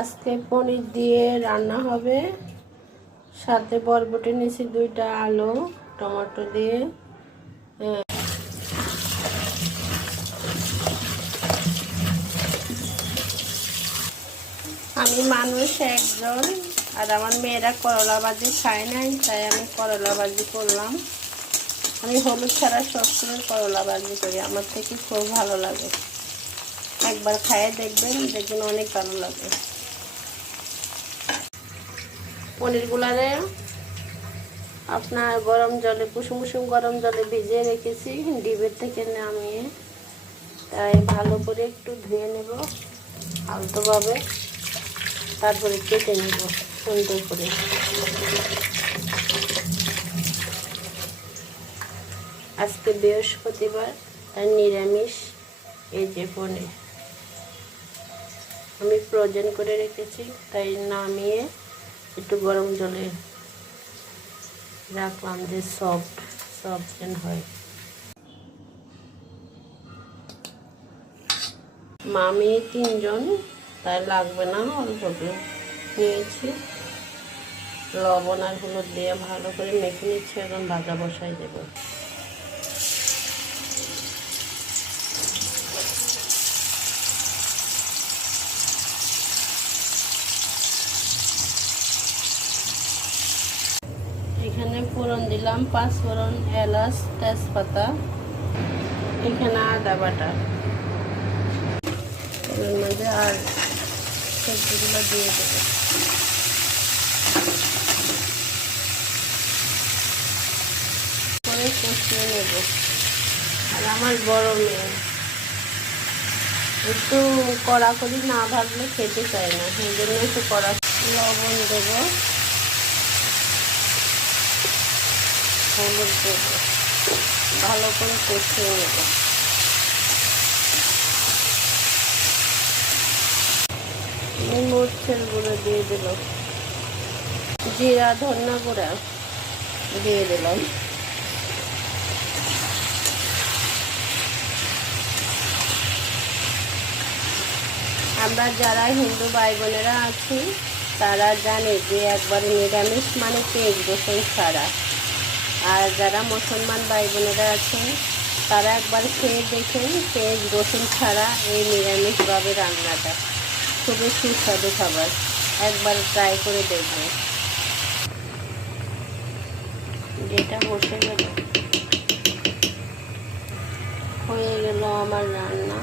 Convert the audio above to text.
আজকে পনির দিয়ে রান্না হবে, সাথে বরবটি নিয়েছি 2টা আলু টমেটো দিয়ে। আমি মানুষ একজন, আর আমার মেয়েরা করলা ভাজি খায় নাই, তাই আমি করলা ভাজি করলাম। আমি হলুদ ছাড়া সবসময় করলা ভাজি করি, আমার থেকে খুব ভালো লাগে। একবার খাইয়ে দেখবেন, দেখবেন অনেক ভালো লাগে। পনিরগুলারে আপনার গরম জলে কুসুম গরম জলে ভিজিয়ে রেখেছি, ডিবের থেকে নামিয়ে। তাই ভালো করে একটু ধুয়ে নেব আলতোভাবে, তারপরে কেটে নেব সুন্দর করে। আজকে বৃহস্পতিবার, তাই নিরামিষ। এই যে পনির আমি ফ্রোজেন করে রেখেছি, তাই নামিয়ে একটু গরম জলে রাখলাম যে সফট যেন হয়। মামি 3 জন, তাই লাগবে না, অল্প নিয়েছি। লবণ আর হলুদ দিয়ে ভালো করে মেখে নিচ্ছি, এখন ভাজা বসাই দেব। এখানে ফোড়ন দিলাম 5 ফোড়ন, এলাচ, তেজপাতা, এখানে আদা বাটা। এর মধ্যে আর সবজিগুলো দিয়ে দেব। করে কষিয়ে নেব। আর আমার বড় মেয়ে একটু কড়াকড়ি না ভাজলে খেতে চায় না, সেই জন্য একটু কড়া। লবণ দেব, হলুদ দেব, ভালো করে কষিয়ে নেব। মরিচের গুঁড়ো দিয়ে দিল, জিরা ধনিয়া গুঁড়া দিয়ে দিলাম। আমরা যারা হিন্দু ভাই বোনেরা আছি তারা জানে যে একবারে নিরামিষ মানে পেঁয়াজ রসুন ছাড়া। আর যারা মুসলমান ভাই বোনেরা আছেন তারা একবার খেয়ে দেখেন পেঁয়াজ রসুন ছাড়া এই নিরামিষভাবে রান্নাটা। খুবই সুস্বাদু খাবার, একবার ট্রাই করে দেখবেন। যেটা বসে গেল, হয়ে গেল আমার রান্না।